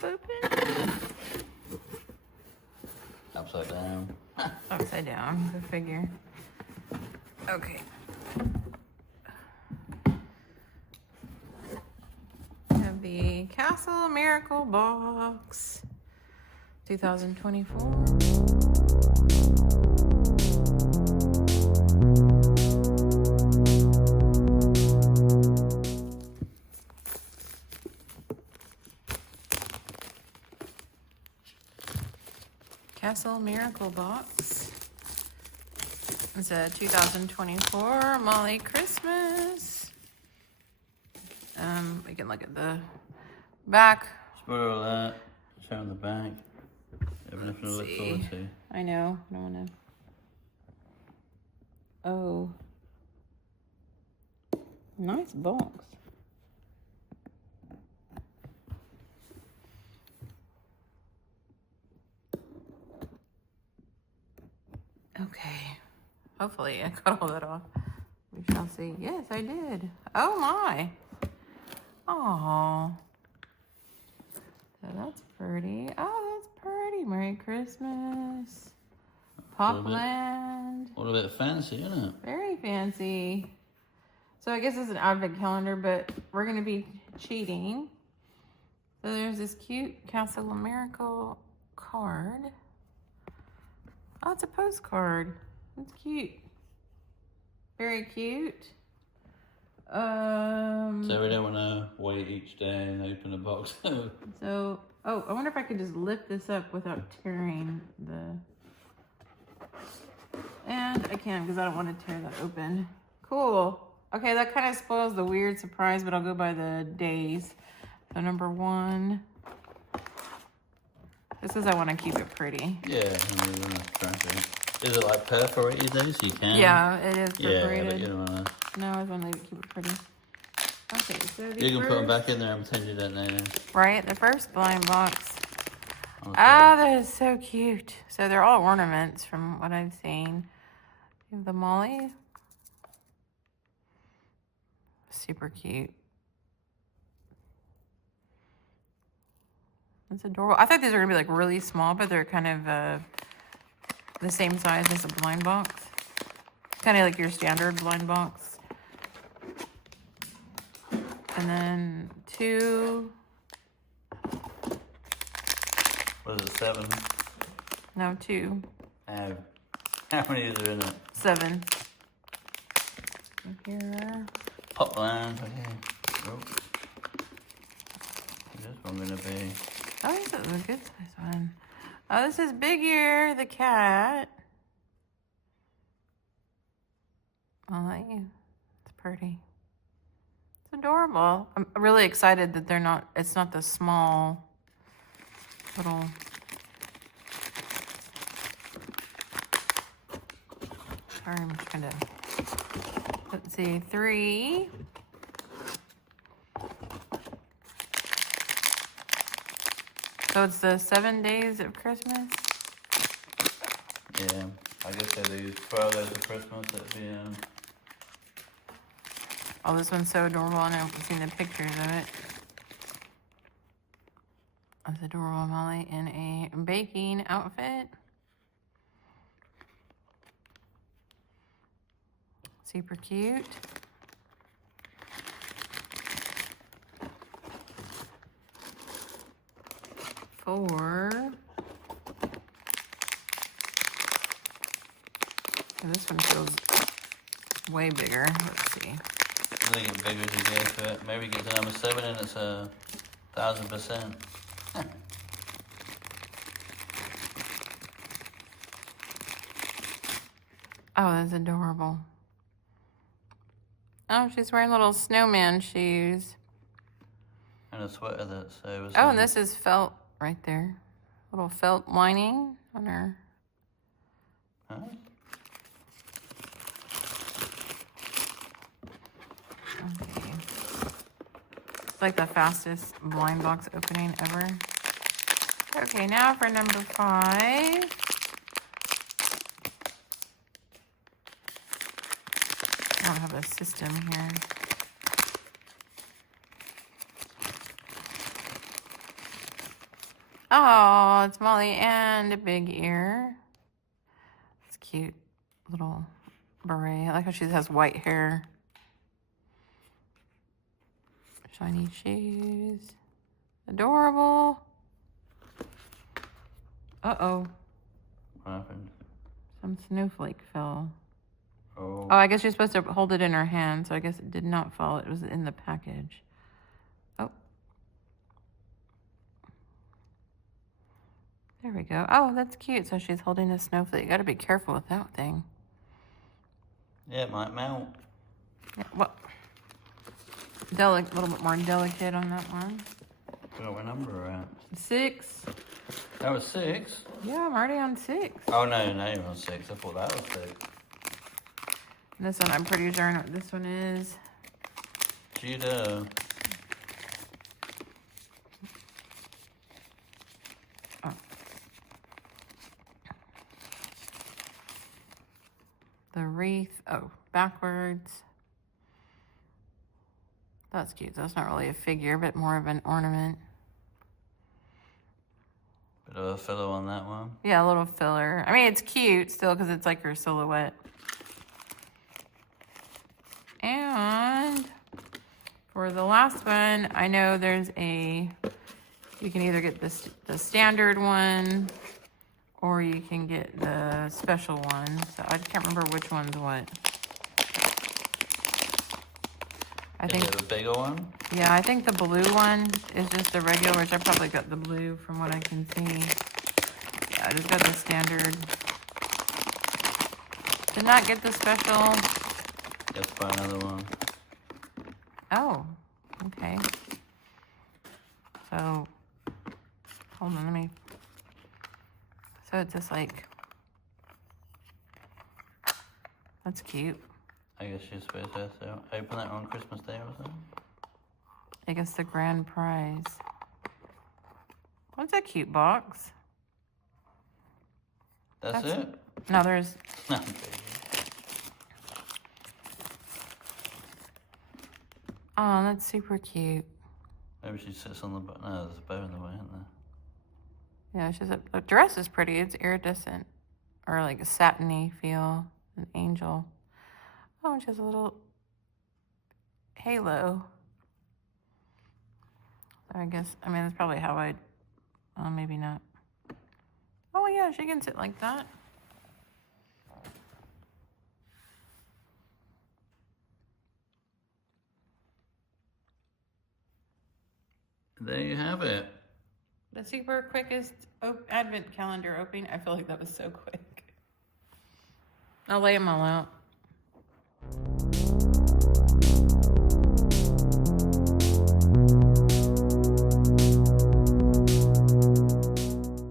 top open? Upside down. Upside down, the figure. Okay. We have the Castle Miracle Box 2024. Castle Miracle Box. It's a 2024 Molly Christmas. We can look at the back. Spoiler alert. Showing the back. You have nothing to look forward to. I know. I don't want to. Oh. Nice box. Okay. Hopefully I got all that off. We shall see. Yes, I did. Oh my. Oh. So that's pretty. Oh, that's pretty. Merry Christmas. Popland. A little bit fancy, isn't it? Very fancy. So I guess it's an advent calendar, but we're going to be cheating. So there's this cute Castle of Miracle card. Oh, it's a postcard. It's cute. Very cute. So we don't want to wait each day and open a box. So, I wonder if I could just lift this up without tearing the... And I can, because I don't want to tear that open. Cool. Okay, that kind of spoils the weird surprise, but I'll go by the days. So number 1. This is, I want to keep it pretty. Yeah, I mean, we're going to trash it. Is it like perforated though, so you can? Yeah, it is perforated. Yeah, but you don't want to... No, I was going to leave it, keep it pretty. Okay, so the You can put them back in there and pretend you don't know. Right, the first blind box. Okay. Oh, that is so cute. So they're all ornaments from what I've seen. You have the Molly. Super cute. It's adorable. I thought these were going to be like really small, but they're kind of the same size as a blind box. Kind of like your standard blind box. And then 2. What is it, 7? No, 2. How many is there in it? 7. Here. Popland. Okay. Oh. This one gonna be. Oh, this is a good size one. Oh, this is Big Ear, the cat. I'll let you. It's pretty. It's adorable. I'm really excited that it's not the small little. Sorry, I'm trying to. Let's see, 3. So it's the 7 days of Christmas? Yeah, I guess they do 12 days of Christmas at the end. Oh, this one's so adorable. I haven't seen the pictures of it. That's adorable, Molly, in a baking outfit. Super cute. Four. And this one feels way bigger. Let's see. I think it's bigger as you go to it. Maybe get to number 7 and it's 1,000%. Oh, that's adorable. Oh, she's wearing little snowman shoes. And a sweater that says. Oh, and this is felt right there. Little felt lining on her. Huh? Okay. It's like the fastest blind box opening ever. Okay, now for number 5. I don't have a system here. Oh, it's Molly and a big ear. It's cute. Little beret. I like how she has white hair. Shiny shoes. Adorable. Uh-oh. What happened? Some snowflake fell. Oh. Oh, I guess you're supposed to hold it in her hand, so I guess it did not fall. It was in the package. Oh. There we go. Oh, that's cute. So she's holding a snowflake. You got to be careful with that thing. Yeah, it might melt. Yeah, well, a little bit more delicate on that one. What number we're at? 6. That was 6? Yeah, I'm already on 6. Oh, no, you're on 6. I thought that was 6. And this one, I'm pretty sure I know what this one is. Judah. Oh. The wreath. Oh, backwards. That's cute. That's not really a figure, but more of an ornament. Bit of a filler on that one. Yeah, a little filler. I mean, it's cute still because it's like her silhouette. And for the last one, I know there's you can either get the standard one or you can get the special one. So I can't remember which one's what. I think the bigger one? Yeah, I think the blue one is just the regular, which I probably got the blue from what I can see. Yeah, I just got the standard. Did not get the special. Let's buy another one. Oh, okay. So, hold on, so it's just like, that's cute. I guess you're supposed to have to open that on Christmas Day or something. I guess the grand prize. What's that cute box? That's it? No, there's... Oh, that's super cute. Maybe she sits on the boat. No, there's a bow in the way, isn't there? Yeah, the dress is pretty. It's iridescent. Or like a satiny feel. An angel. Oh, she has a little halo. I guess, that's probably how maybe not. Oh yeah, she can sit like that. There you have it. The super quickest advent calendar opening. I feel like that was so quick. I'll lay them all out.